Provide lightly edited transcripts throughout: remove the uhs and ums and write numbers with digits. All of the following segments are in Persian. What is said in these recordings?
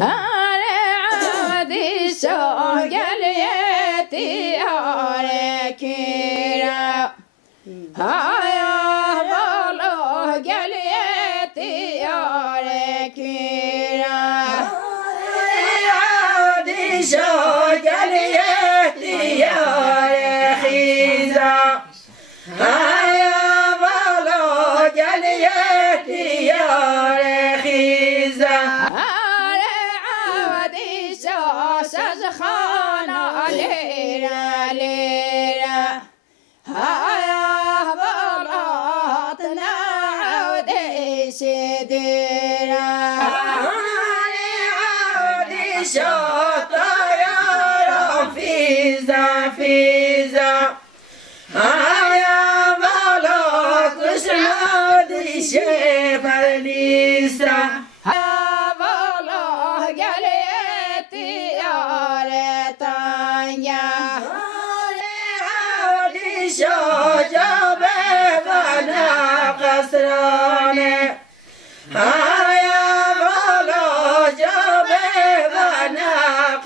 عادی شاگل دیار کیرا هایا بالا گل دیار کیرا عادی شاگل دیار خیزا هایا بالا گل دیار خیزا خانا لیرا لیرا هایا بلاتنا عودی سدیرا عودی شاطا یا فیزا فیزا هایا بلات شادی شفر لیسا شاجا بنا قصرانه هایا بالا جا بنا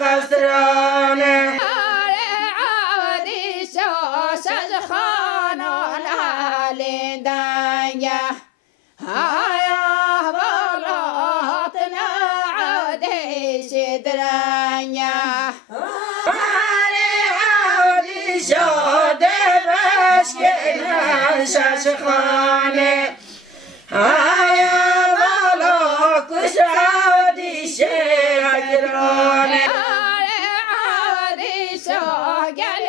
قصرانه عادی شاش خانان لندنیا هایا بالا تنا عادی شدرانیا عادی شاده شاشخانه هایا بالا کش عادی شاگرانه عادی شاگل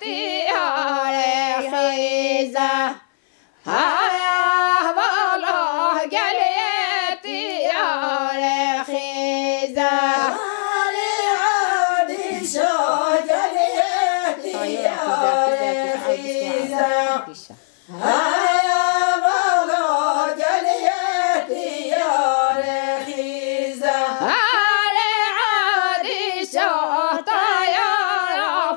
دیار خیزا هایا بالا گل دیار خیزا عادی شاگل دیار خیزا هایا بالا گل دیار خیزا عادی شاتا یا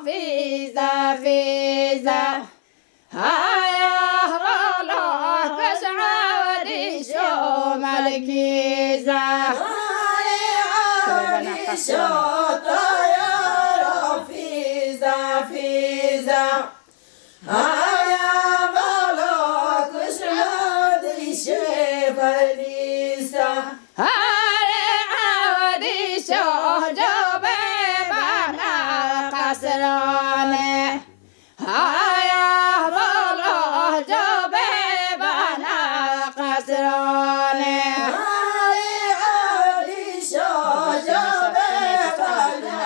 فیزا فیزا هایا بالا کس عادی شو ملکیزا عادی شاتا یا فیزا فیزا هایا بالا کس عادی شفر لیسا عادی شو جاب بنا قصرانه هایا بالا جاب بنا قصرانه عادی شاجا بنا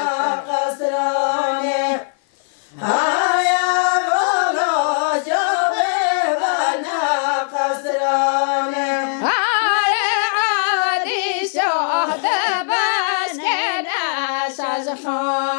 قصرانه هایا بالا جا بنا قصرانه عادی شو دبس که نشاز خان